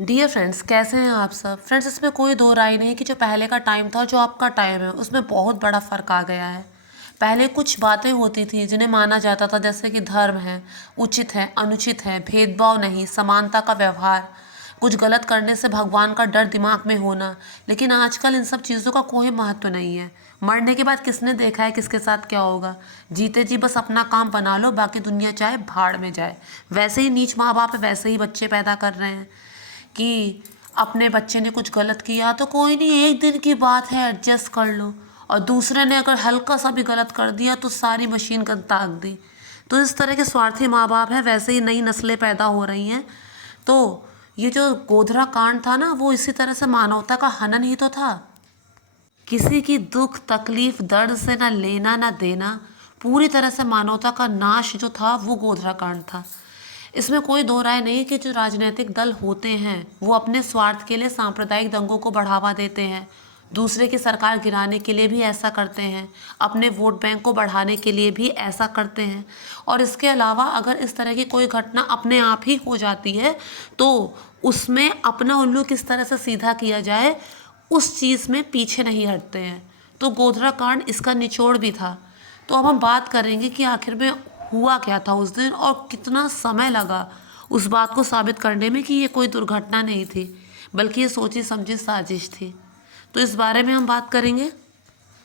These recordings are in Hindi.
डियर फ्रेंड्स, कैसे हैं आप सब। फ्रेंड्स, इसमें कोई दो राय नहीं कि जो पहले का टाइम था, जो आपका टाइम है, उसमें बहुत बड़ा फ़र्क आ गया है। पहले कुछ बातें होती थी जिन्हें माना जाता था, जैसे कि धर्म है, उचित है, अनुचित है, भेदभाव नहीं, समानता का व्यवहार, कुछ गलत करने से भगवान का डर दिमाग में होना। लेकिन आजकल इन सब चीज़ों का कोई महत्व नहीं है। मरने के बाद किसने देखा है किसके साथ क्या होगा। जीते जी बस अपना काम बना लो, बाकी दुनिया चाहे भाड़ में जाए। वैसे ही नीच माँ बाप है, वैसे ही बच्चे पैदा कर रहे हैं कि अपने बच्चे ने कुछ गलत किया तो कोई नहीं, एक दिन की बात है, एडजस्ट कर लो। और दूसरे ने अगर हल्का सा भी गलत कर दिया तो सारी मशीन का ताक दी। तो इस तरह के स्वार्थी माँ बाप हैं, वैसे ही नई नस्लें पैदा हो रही हैं। तो ये जो गोधरा कांड था ना, वो इसी तरह से मानवता का हनन ही तो था। किसी की दुख तकलीफ दर्द से ना लेना ना देना, पूरी तरह से मानवता का नाश जो था वो गोधरा कांड था। इसमें कोई दो राय नहीं कि जो राजनीतिक दल होते हैं वो अपने स्वार्थ के लिए सांप्रदायिक दंगों को बढ़ावा देते हैं, दूसरे की सरकार गिराने के लिए भी ऐसा करते हैं, अपने वोट बैंक को बढ़ाने के लिए भी ऐसा करते हैं। और इसके अलावा अगर इस तरह की कोई घटना अपने आप ही हो जाती है तो उसमें अपना उल्लू किस तरह से सीधा किया जाए, उस चीज़ में पीछे नहीं हटते हैं। तो गोधरा कांड इसका निचोड़ भी था। तो अब हम बात करेंगे कि आखिर में हुआ क्या था उस दिन और कितना समय लगा उस बात को साबित करने में कि ये कोई दुर्घटना नहीं थी, बल्कि ये सोची समझी साजिश थी। तो इस बारे में हम बात करेंगे।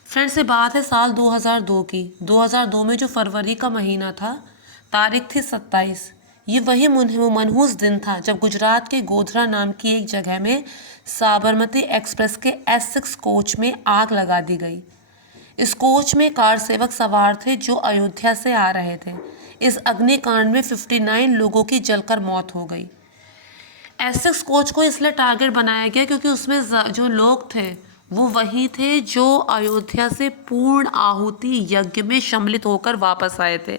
फ्रेंड्स, ये बात है साल 2002 की। 2002 में जो फरवरी का महीना था, तारीख थी 27। ये वही मनहूस दिन था जब गुजरात के गोधरा नाम की एक जगह में साबरमती एक्सप्रेस के S6 कोच में आग लगा दी गई। इस कोच में कार सेवक सवार थे जो अयोध्या से आ रहे थे। इस अग्निकांड में 59 लोगों की जलकर मौत हो गई। S6 कोच को इसलिए टारगेट बनाया गया क्योंकि उसमें जो लोग थे वो वही थे जो अयोध्या से पूर्ण आहुति यज्ञ में सम्मिलित होकर वापस आए थे।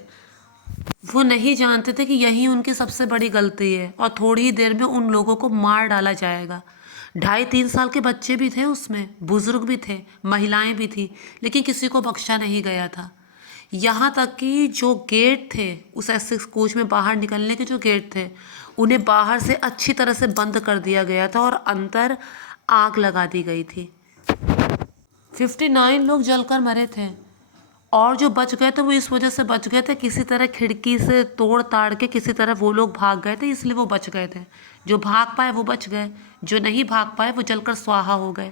वो नहीं जानते थे कि यही उनकी सबसे बड़ी गलती है और थोड़ी ही देर में उन लोगों को मार डाला जाएगा। 2.5-3 साल के बच्चे भी थे उसमें, बुजुर्ग भी थे, महिलाएं भी थी, लेकिन किसी को बख्शा नहीं गया था। यहाँ तक कि जो गेट थे उस S6 कोच में बाहर निकलने के जो गेट थे, उन्हें बाहर से अच्छी तरह से बंद कर दिया गया था और अंदर आग लगा दी गई थी। 59 लोग जलकर मरे थे और जो बच गए थे वो इस वजह से बच गए थे, किसी तरह खिड़की से तोड़ ताड़ के किसी तरह वो लोग भाग गए थे, इसलिए वो बच गए थे। जो भाग पाए वो बच गए, जो नहीं भाग पाए वो जलकर स्वाहा हो गए।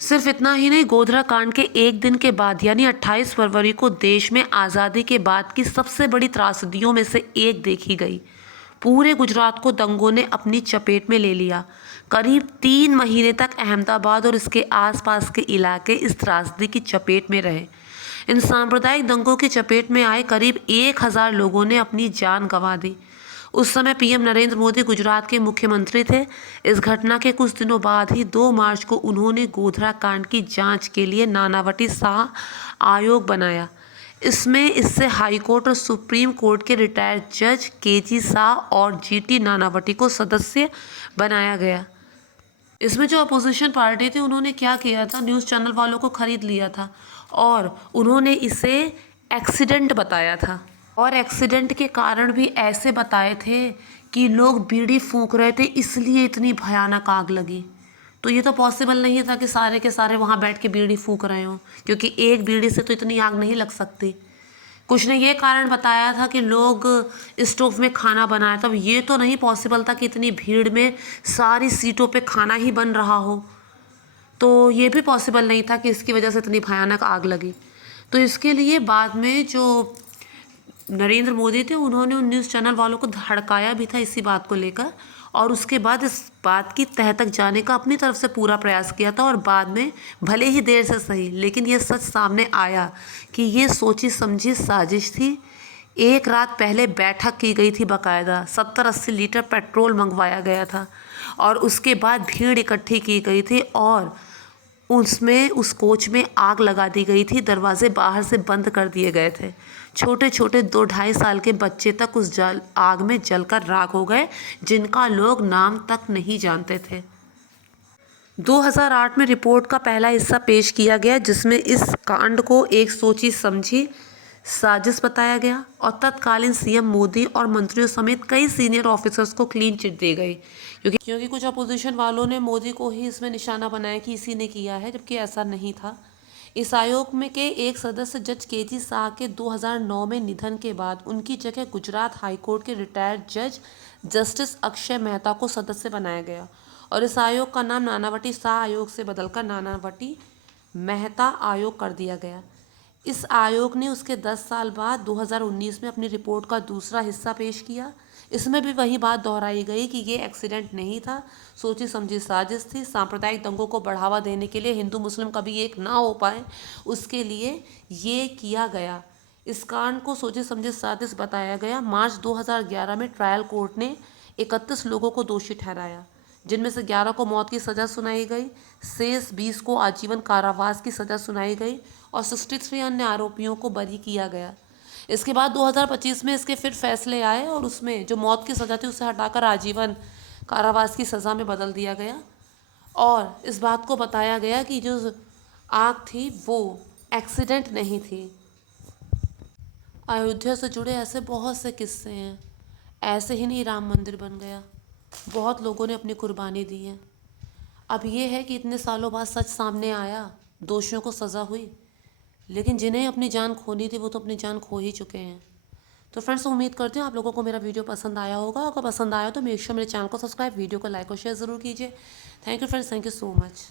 सिर्फ इतना ही नहीं, गोधरा कांड के एक दिन के बाद यानी 28 फरवरी को देश में आज़ादी के बाद की सबसे बड़ी त्रासदियों में से एक देखी गई। पूरे गुजरात को दंगों ने अपनी चपेट में ले लिया। करीब 3 महीने तक अहमदाबाद और इसके आसपास के इलाके इस त्रासदी की चपेट में रहे। इन सांप्रदायिक दंगों की चपेट में आए करीब 1000 लोगों ने अपनी जान गंवा दी। उस समय पीएम नरेंद्र मोदी गुजरात के मुख्यमंत्री थे। इस घटना के कुछ दिनों बाद ही 2 मार्च को उन्होंने गोधरा कांड की जांच के लिए नानावटी शाह आयोग बनाया। इसमें इससे हाईकोर्ट और सुप्रीम कोर्ट के रिटायर्ड जज केजी शाह और जीटी नानावटी को सदस्य बनाया गया। इसमें जो अपोजिशन पार्टी थी उन्होंने क्या किया था, न्यूज़ चैनल वालों को खरीद लिया था और उन्होंने इसे एक्सीडेंट बताया था। और एक्सीडेंट के कारण भी ऐसे बताए थे कि लोग बीड़ी फूंक रहे थे, इसलिए इतनी भयानक आग लगी। तो ये तो पॉसिबल नहीं था कि सारे के सारे वहाँ बैठ के बीड़ी फूंक रहे हों, क्योंकि एक बीड़ी से तो इतनी आग नहीं लग सकती। कुछ ने ये कारण बताया था कि लोग स्टोव में खाना बनाया, तब ये तो नहीं पॉसिबल था कि इतनी भीड़ में सारी सीटों पे खाना ही बन रहा हो। तो ये भी पॉसिबल नहीं था कि इसकी वजह से इतनी भयानक आग लगी। तो इसके लिए बाद में जो नरेंद्र मोदी थे उन्होंने उन न्यूज़ चैनल वालों को धड़काया भी था इसी बात को लेकर, और उसके बाद इस बात की तह तक जाने का अपनी तरफ से पूरा प्रयास किया था। और बाद में भले ही देर से सही, लेकिन ये सच सामने आया कि ये सोची समझी साजिश थी। एक रात पहले बैठक की गई थी, बाकायदा 70-80 लीटर पेट्रोल मंगवाया गया था और उसके बाद भीड़ इकट्ठी की गई थी और उसमें उस कोच में आग लगा दी गई थी। दरवाजे बाहर से बंद कर दिए गए थे। छोटे छोटे 2-2.5 साल के बच्चे तक उस आग में जलकर राख हो गए, जिनका लोग नाम तक नहीं जानते थे। 2008 में रिपोर्ट का पहला हिस्सा पेश किया गया जिसमें इस कांड को एक सोची समझी साजिश बताया गया और तत्कालीन सीएम मोदी और मंत्रियों समेत कई सीनियर ऑफिसर्स को क्लीन चिट दी गई, क्योंकि कुछ अपोजिशन वालों ने मोदी को ही इसमें निशाना बनाया कि इसी ने किया है, जबकि ऐसा नहीं था। इस आयोग में के एक सदस्य जज केजी शाह के 2009 में निधन के बाद उनकी जगह गुजरात हाईकोर्ट के रिटायर्ड जज जस्टिस अक्षय मेहता को सदस्य बनाया गया और इस आयोग का नाम नानावटी शाह आयोग से बदलकर नानावटी मेहता आयोग कर दिया गया। इस आयोग ने उसके 10 साल बाद 2019 में अपनी रिपोर्ट का दूसरा हिस्सा पेश किया। इसमें भी वही बात दोहराई गई कि ये एक्सीडेंट नहीं था, सोची समझी साजिश थी। सांप्रदायिक दंगों को बढ़ावा देने के लिए हिंदू मुस्लिम कभी एक ना हो पाए, उसके लिए ये किया गया। इस कांड को सोची समझी साजिश बताया गया। मार्च 2011 में ट्रायल कोर्ट ने 31 लोगों को दोषी ठहराया, जिनमें से 11 को मौत की सज़ा सुनाई गई, शेष 20 को आजीवन कारावास की सज़ा सुनाई गई और 63 अन्य आरोपियों को बरी किया गया। इसके बाद 2025 में इसके फिर फैसले आए और उसमें जो मौत की सज़ा थी उसे हटाकर आजीवन कारावास की सज़ा में बदल दिया गया और इस बात को बताया गया कि जो आग थी वो एक्सीडेंट नहीं थी। अयोध्या से जुड़े ऐसे बहुत से किस्से हैं। ऐसे ही नहीं राम मंदिर बन गया, बहुत लोगों ने अपनी कुर्बानी दी है। अब ये है कि इतने सालों बाद सच सामने आया, दोषियों को सज़ा हुई, लेकिन जिन्हें अपनी जान खोनी थी वो तो अपनी जान खो ही चुके हैं। तो फ्रेंड्स, उम्मीद करती हूँ आप लोगों को मेरा वीडियो पसंद आया होगा। अगर पसंद आया तो मेक श्योर मेरे चैनल को सब्सक्राइब, वीडियो को लाइक और शेयर ज़रूर कीजिए। Thank you friends, thank you so much.